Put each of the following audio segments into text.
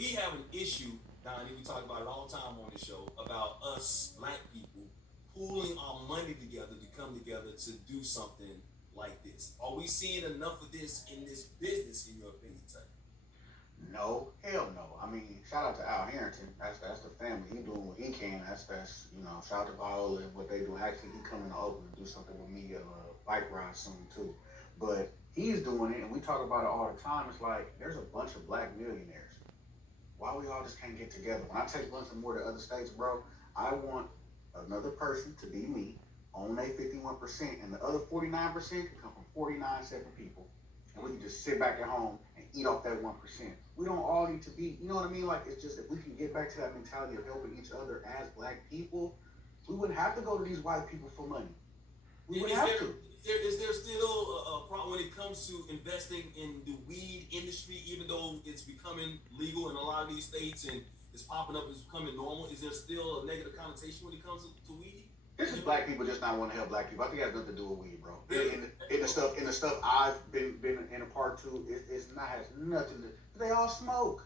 we have an issue, Donnie. We talked about it all the time on the show about us black people pooling our money together to come together to do something like this. Are we seeing enough of this in this business, in your opinion, Tay? No, hell no. I mean, shout out to Al Harrington. That's the family. He doing what he can. That's shout out to Viola and what they do. Actually, he coming to Oakland to do something with me bike ride soon too. But he's doing it, and we talk about it all the time. It's like there's a bunch of black millionaires. Why we all just can't get together? When I take lunch and more to other states, bro, I want another person to be me, own a 51%, and the other 49% can come from 49 separate people. And we can just sit back at home and eat off that 1%. We don't all need to be, you know what I mean? Like, it's just, if we can get back to that mentality of helping each other as black people, we wouldn't have to go to these white people for money. We wouldn't Is have there to. is there still a problem when it comes to investing in the weed industry, even though it's becoming legal in a lot of these states and it's popping up, it's becoming normal? Is there still a negative connotation when it comes to weed? This is black people just not want to help black people. I think it has nothing to do with weed, bro. Really? In the stuff I've been in a part to, it's not has nothing to. They all smoke.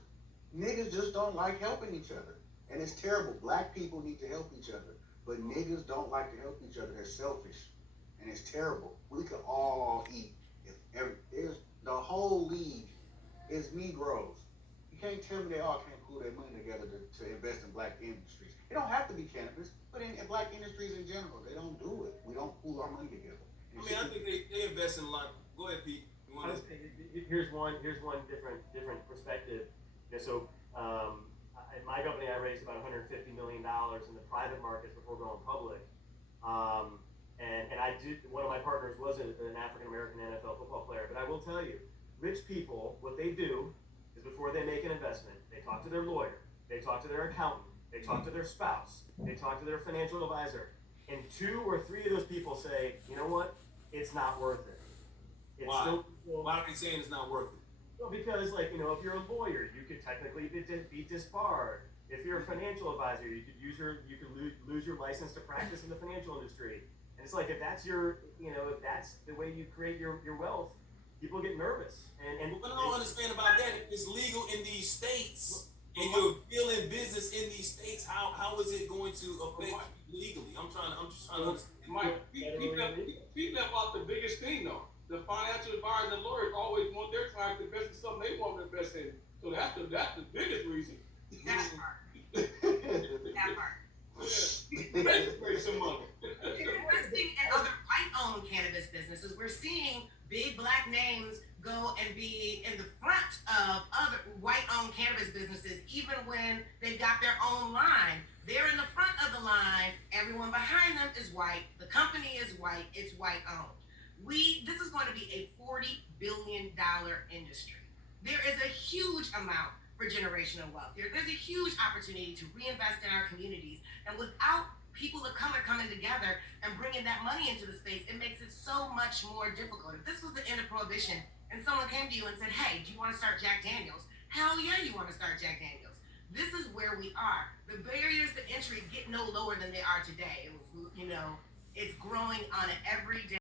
Niggas just don't like helping each other, and it's terrible. Black people need to help each other, but niggas don't like to help each other. They're selfish, and it's terrible. We could all eat if there's the whole league is Negroes. You can't tell me they all can't pool their money together to invest in black industries. It don't have to be cannabis, but in black industries in general, they don't do it. We don't pool our money together. I mean, I think they invest in a lot. Go ahead, Pete. You want to? Here's one different perspective. Yeah, so in my company, I raised about $150 million in the private markets before going public. And I did. One of my partners was an African American NFL football player. But I will tell you, rich people, what they do is before they make an investment, they talk to their lawyer, they talk to their accountant, they talk to their spouse, they talk to their financial advisor, and 2 or 3 of those people say, you know what, it's not worth it. It's Why? still Why are they saying it's not worth it? well, because if you're a lawyer, you could technically be disbarred. If you're a financial advisor, you could lose your license to practice in the financial industry. And it's like if that's if that's the way you create your wealth, people get nervous. But what I don't understand about that, if it's legal in these states and you're still in business in these states, how is it going to affect you legally? I'm just trying to understand. Mike, he left out the biggest thing though. The financial advisor and lawyers always want their clients to invest in something they want to invest in. So that's the biggest reason. That part. That part. Yeah. Raise some money. Investing in other white-owned cannabis businesses, we're seeing big black names go and be in the front of other white-owned cannabis businesses, even when they've got their own line. They're in the front of the line. Everyone behind them is white. The company is white. It's white-owned. This is going to be a $40 billion industry. There is a huge amount for generational wealth. There's a huge opportunity to reinvest in our communities. And without people of color coming together and bringing that money into the space, it makes it so much more difficult. If this was the end of Prohibition and someone came to you and said, hey, do you want to start Jack Daniels? Hell yeah, you want to start Jack Daniels. This is where we are. The barriers to entry get no lower than they are today. It's growing on an everyday